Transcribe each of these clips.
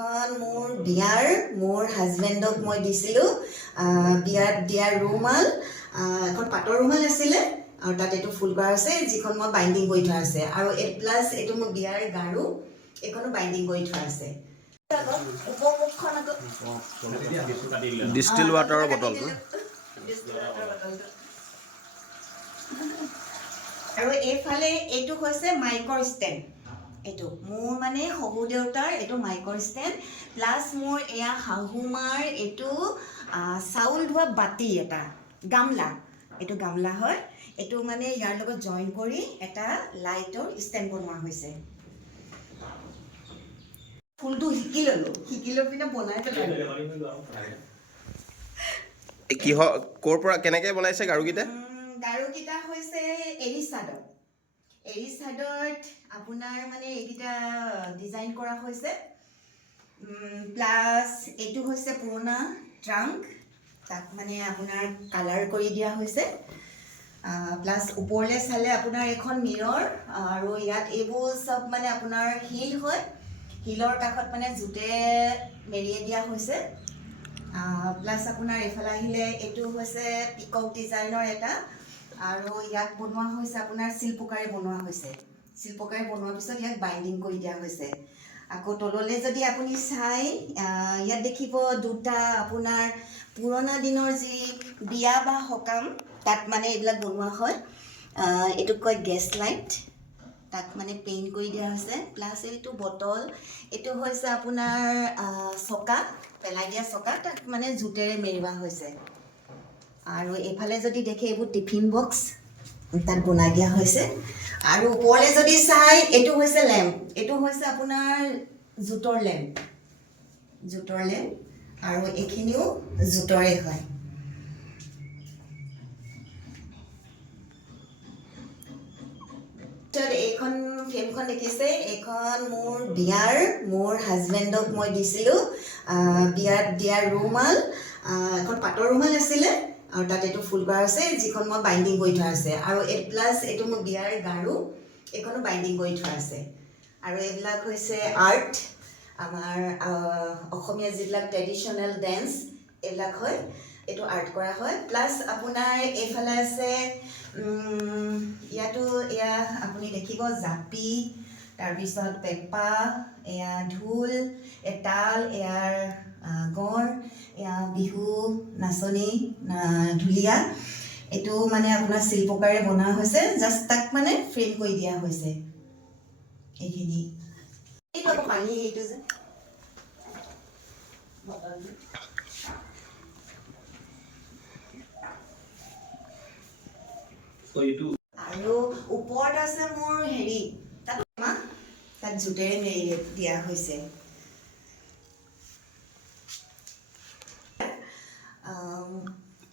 এইখন মোৰ মোৰ হাজবেণ্ডক মই দিছিলোঁ বিয়াত দিয়াৰ ৰুমাল এখন পাটৰ ৰুমাল আছিলে আৰু তাত এইটো ফুল কৰা আছে যিখন মই বাইণ্ডিং কৰি থোৱা আছে আৰু প্লাছ এইটো মোৰ বিয়াৰ গাৰু এইখনো বাইণ্ডিং কৰি থোৱা আছে ডিষ্টিল ৱাটাৰৰ বটলটো আৰু এইফালে এইটো হৈছে মাইকৰ ষ্টেণ্ড এইটো মোৰ মানে শহু দেউতাৰ এইটো মাইকৰ ষ্টেণ্ড প্লাছ মোৰ এয়া শাহুমাৰ এইটো চাউল ধোৱা বাতি এটা গামলা এইটো গামলা হয় এইটো মানে ইয়াৰ লগত জইন কৰি এটা লাইটৰ ষ্টেণ্ড বনোৱা হৈছে ফুলটো শিকি লৈ পিনে বনাই পেলালোঁ ক'ৰ পৰা কেনেকৈ বনাইছে গাৰুকেইটা হৈছে এৰী চাদৰত আপোনাৰ মানে এইকেইটা ডিজাইন কৰা হৈছে প্লাছ এইটো হৈছে পুৰণা ট্ৰাংক তাক মানে আপোনাৰ কালাৰ কৰি দিয়া হৈছে প্লাছ ওপৰলৈ চালে আপোনাৰ এখন মিৰৰ আৰু ইয়াত এইবোৰ চব মানে আপোনাৰ শিল হয় শিলৰ কাষত মানে জোতেৰে মেৰিয়াই দিয়া হৈছে প্লাছ আপোনাৰ এইফালে আহিলে এইটো হৈছে পিকক ডিজাইনৰ এটা আৰু ইয়াত বনোৱা হৈছে আপোনাৰ চিল্পকাৰে বনোৱা হৈছে চিল্পকাৰে বনোৱাৰ পিছত ইয়াক বাইণ্ডিং কৰি দিয়া হৈছে আকৌ তললৈ যদি আপুনি চাই ইয়াত দেখিব দুটা আপোনাৰ পুৰণা দিনৰ যি বিয়া বা সকাম তাত মানে এইবিলাক বনোৱা হয় এইটোক কয় গেছ লাইট তাক মানে পেইণ্ট কৰি দিয়া হৈছে প্লাছ এইটো বটল এইটো হৈছে আপোনাৰ চকা পেলাই দিয়া চকা তাক মানে জোতেৰে মেৰুৱা হৈছে আৰু এইফালে যদি দেখে এইবোৰ টিফিন বক্স তাত বনাই দিয়া হৈছে আৰু ওপৰলৈ যদি চাই এইটো হৈছে লেম্প এইটো হৈছে আপোনাৰ জোতৰ লেম্প আৰু এইখিনিও জোতৰে হয় এইখন ফ্ৰেমখন দেখিছে এইখন মোৰ হাজবেণ্ডক মই দিছিলোঁ বিয়াত দিয়াৰ ৰুমাল এখন পাটৰ ৰুমাল আছিলে আৰু তাত এইটো ফুল কৰা আছে যিখন মই বাইণ্ডিং কৰি থোৱা আছে আৰু প্লাছ এইটো মোৰ বিয়াৰ গাৰু এইখনো বাইণ্ডিং কৰি থোৱা আছে আৰু এইবিলাক হৈছে আৰ্ট আমাৰ অসমীয়া যিবিলাক ট্ৰেডিশ্যনেল ডেন্স এইবিলাক হয় এইটো আৰ্ট কৰা হয় প্লাছ আপোনাৰ এইফালে আছে ইয়াতো এয়া আপুনি দেখিব জাপি তাৰপিছত পেঁপা এয়া ঢোল তাল এয়াৰ গঁড় এয়া বিহু নাচনী ঢুলীয়া এইটো মানে আপোনাৰ শিল্পকাৰে বনোৱা হৈছে জাষ্ট তাক মানে ফ্ৰেম কৰি দিয়া হৈছে এইখিনি এইটো আকৌ পানী এইটো যে আৰু ওপৰত আছে মোৰ হেৰি তাত জোতেৰে মেৰি দিয়া হৈছে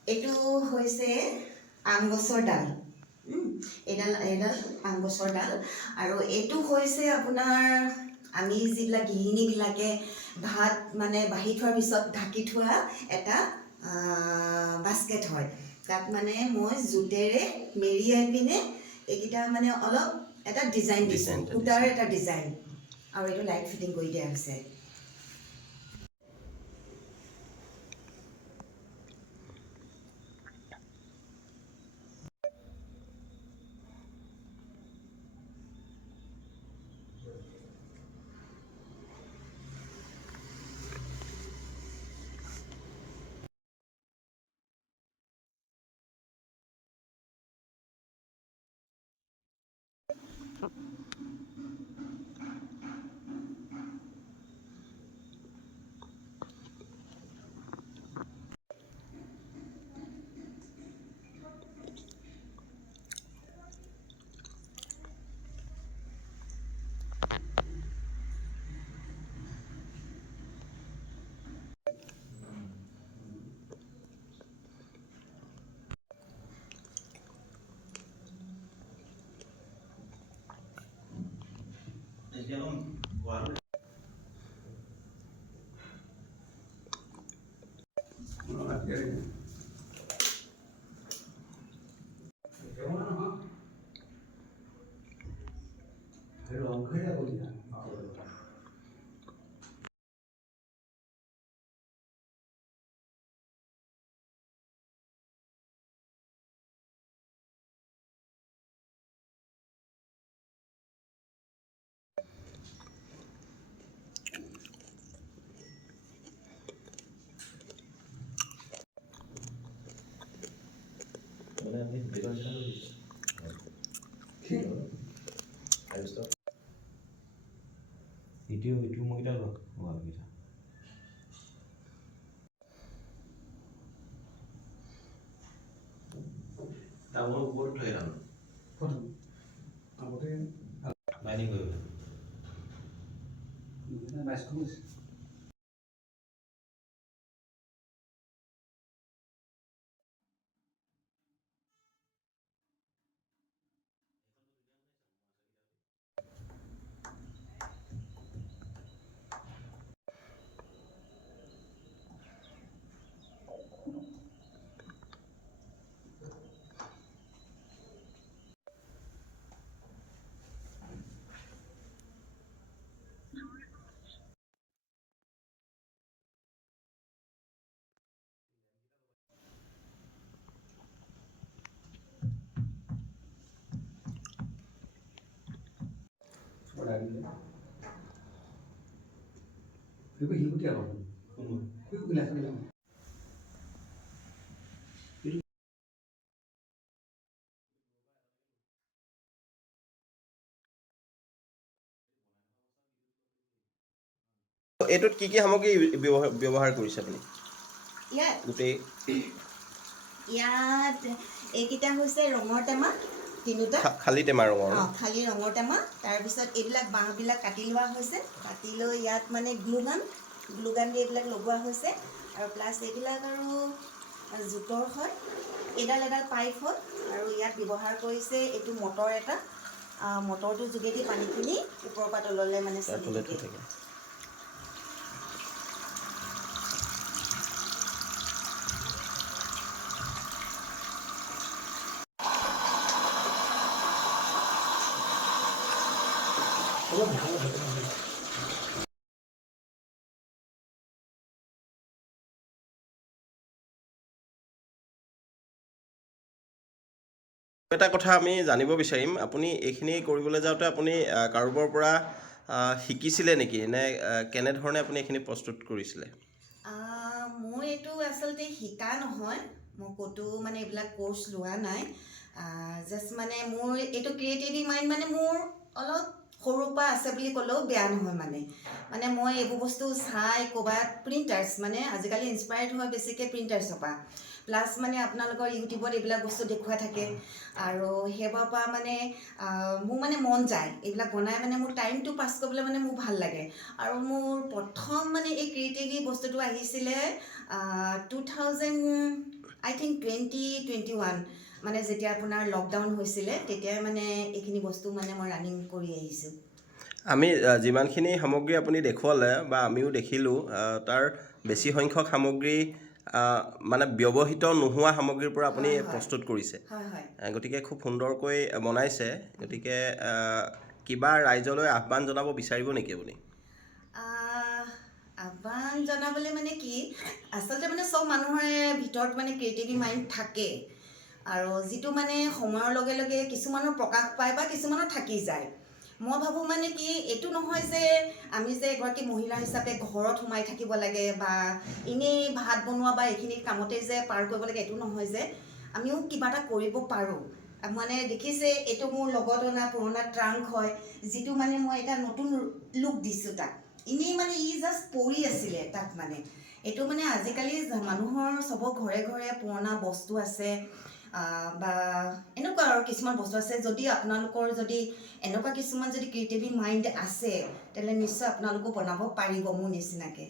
এইটো হৈছে আম গছৰ ডাল এইডাল আম গছৰ ডাল আৰু এইটো হৈছে আপোনাৰ আমি যিবিলাক গৃহিণীবিলাকে ভাত মানে বাঢ়ি থোৱাৰ পিছত ঢাকি থোৱা এটা বাস্কেট হয় তাত মানে মই জোতেৰে মেৰিয়াই পিনে এইকেইটা মানে অলপ এটা ডিজাইন দিছোঁ সূতাৰ এটা ডিজাইন আৰু এইটো লাইট ফিটিং কৰি দিয়া হৈছে এইটোত কি কি সামগ্ৰী ব্যৱহাৰ কৰিছে আপুনি ইয়াত গোটেই ইয়াত এইকেইটা হৈছে ৰঙৰ টেমা তিনিটা খালী টেমা ৰঙৰ খালী ৰঙৰ টেমা তাৰপিছত এইবিলাক বাঁহবিলাক কাটি লোৱা হৈছে কাটি লৈ ইয়াত মানে গ্লুগান দি এইবিলাক লগোৱা হৈছে আৰু প্লাছ এইবিলাক আৰু জোতৰ হয় এডাল পাইপ হয় আৰু ইয়াত ব্যৱহাৰ কৰিছে এইটো মটৰ এটা মটৰটোৰ যোগেদি পানীখিনি ওপৰৰ পৰা তললৈ মানে চলি থাকে এটা কথা আমি জানিব বিচাৰিম আপুনি এইখিনি কৰিবলৈ যাওঁতে আপুনি কাৰোবাৰ পৰা শিকিছিলে নেকি নে কেনেধৰণে আপুনি এইখিনি প্ৰস্তুত কৰিছিলে মই এইটো আচলতে শিকা নহয় মই ক'তো মানে এইবিলাক কোৰ্চ লোৱা নাই জাষ্ট মানে মোৰ এইটো ক্ৰিয়েটিভ মাইণ্ড মানে মোৰ অলপ সৰুৰ পৰা আছে বুলি ক'লেও বেয়া নহয় মানে মই এইবোৰ বস্তু চাই ক'ৰবাত প্ৰিণ্টাৰ্ছ মানে আজিকালি ইনস্পায়াৰ্ড হয় বেছিকৈ প্ৰিণ্টাৰ্ছৰ পৰা প্লাছ মানে আপোনালোকৰ ইউটিউবত এইবিলাক বস্তু দেখুৱাই থাকে আৰু সেইবোৰৰ পৰা মানে মোৰ মানে মন যায় এইবিলাক বনাই মানে মোৰ টাইমটো পাছ কৰিবলৈ মানে মোৰ ভাল লাগে আৰু মোৰ প্ৰথম মানে এই ক্ৰিয়েটিভ বস্তুটো আহিছিলে 2021 মানে যেতিয়া আপোনাৰ লকডাউন হৈছিলে তেতিয়াই মানে এইখিনি বস্তু মানে মই ৰানিং কৰি আহিছোঁ আমি যিমানখিনি সামগ্ৰী আপুনি দেখুৱালে বা আমিও দেখিলোঁ তাৰ বেছি সংখ্যক সামগ্ৰী মানে ব্যৱহৃত নোহোৱা সামগ্ৰীৰ পৰা আপুনি প্ৰস্তুত কৰিছে গতিকে খুব সুন্দৰকৈ বনাইছে গতিকে কিবা ৰাইজলৈ আহ্বান জনাব বিচাৰিব নেকি আপুনি আহ্বান জনাবলৈ মানে কি আচলতে মানে চব মানুহৰে ভিতৰত মানে ক্ৰিয়েটিভ মাইণ্ড থাকে আৰু যিটো মানে সময়ৰ লগে লগে কিছুমানৰ প্ৰকাশ পায় বা কিছুমানৰ থাকি যায় মই ভাবোঁ মানে কি এইটো নহয় যে আমি যে এগৰাকী মহিলা হিচাপে ঘৰত সোমাই থাকিব লাগে বা এনেই ভাত বনোৱা বা এইখিনি কামতে যে পাৰ কৰিব লাগে এইটো নহয় যে আমিও কিবা এটা কৰিব পাৰোঁ মানে দেখিছে এইটো মোৰ লগত অনা পুৰণা ট্ৰাংক হয় যিটো মানে মই এটা নতুন লুক দিছোঁ তাক এনেই মানে ই জাষ্ট পৰি আছিলে তাত মানে এইটো মানে আজিকালি মানুহৰ চবৰ ঘৰে ঘৰে পুৰণা বস্তু আছে বা এনেকুৱা আৰু কিছুমান বস্তু আছে যদি আপোনালোকৰ যদি এনেকুৱা কিছুমান যদি ক্ৰিয়েটিভ মাইণ্ড আছে তেতিয়াহ'লে নিশ্চয় আপোনালোকো বনাব পাৰিব মোৰ নিচিনাকৈ